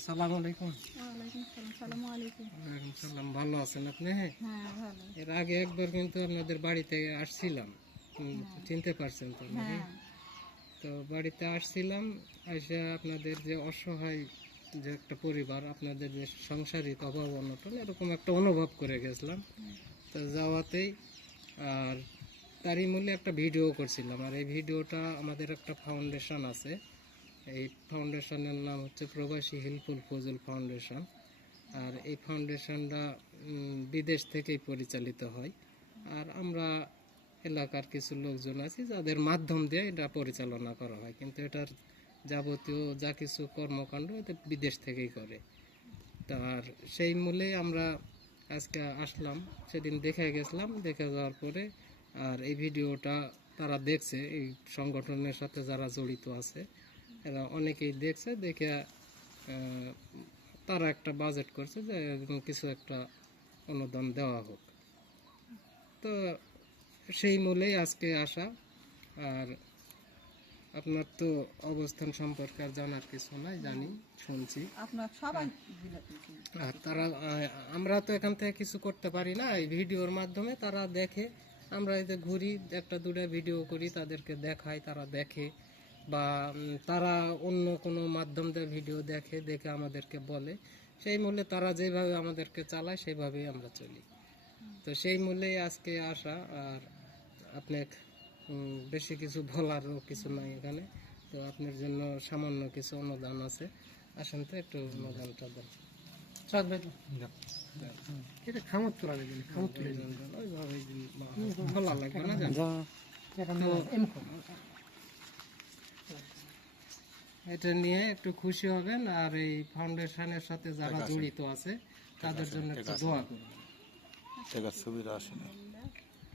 আসসালামু আলাইকুম। ওয়ালাইকুম সালাম। আসসালামু আলাইকুম। ওয়ালাইকুম সালাম। ভালো আছেন আপনি? হ্যাঁ, ভালো। এর আগে একবার কিন্তু আপনাদের বাড়িতে আসছিলাম। চিনতে পারছেন তো নাকি? হ্যাঁ, তো বাড়িতে আসছিলাম, এসে আপনাদের যে অসহায় যে একটা পরিবার, আপনাদের যে সাংসারিক অভাব অনটন এরকম একটা অনুভব করে গেছিলাম। তো যাওয়াতেই আর তারই মূলে একটা ভিডিও করছিলাম। আর এই ভিডিওটা আমাদের একটা ফাউন্ডেশন আছে, এই ফাউন্ডেশনের নাম হচ্ছে প্রবাসী হেল্পফুল ফজল ফাউন্ডেশন। আর এই ফাউন্ডেশনটা বিদেশ থেকেই পরিচালিত হয়। আর আমরা এলাকার কিছু লোকজন আছি যাদের মাধ্যম দিয়ে এটা পরিচালনা করা হয়, কিন্তু এটার যাবতীয় যা কিছু কর্মকাণ্ড এটা বিদেশ থেকেই করে। তার সেই মূলে আমরা আজকে আসলাম, সেদিন দেখে গেছিলাম, দেখে যাওয়ার পরে আর এই ভিডিওটা তারা দেখছে, এই সংগঠনের সাথে যারা জড়িত আছে এরা অনেকেই দেখছে, দেখে তারা একটা বাজেট করছে যে এরকম কিছু একটা অনুদান দেওয়া হোক। তো সেই মূলেই আজকে আসা। আর আপনার তো অবস্থান সম্পর্কে আর জানার কিছু নাই, জানি শুনছি। আপনার সবাই আর তারা আমরা তো এখান থেকে কিছু করতে পারি না, এই ভিডিওর মাধ্যমে তারা দেখে, আমরা এতে ঘুরি, একটা দুটা ভিডিও করি, তাদেরকে দেখাই, তারা দেখে, বা তারা অন্য কোনো মাধ্যম দিয়ে ভিডিও দেখে, দেখে আমাদেরকে বলে, সেই মূল্যে তারা যেভাবে আমাদেরকে চালায় সেভাবেই আমরা চলি। তো সেই মূল্যেই আজকে আসা। আর আপনার বেশি কিছু বলারও কিছু নাই এখানে। তো আপনার জন্য সামান্য কিছু অনুদান আছে, আসেন তো একটু অনুদানটা দেন। এটা খামত তোলা যাবে না, খামত তুলে ওইভাবেই বলা লাগবে না, জান। এটা নিয়ে একটু খুশি হবেন, আর এই ফাউন্ডেশনের সাথে যারা জড়িত আছে তাদের জন্য একটু দোয়া করবেন। টাকার সুবিধা আসেনি।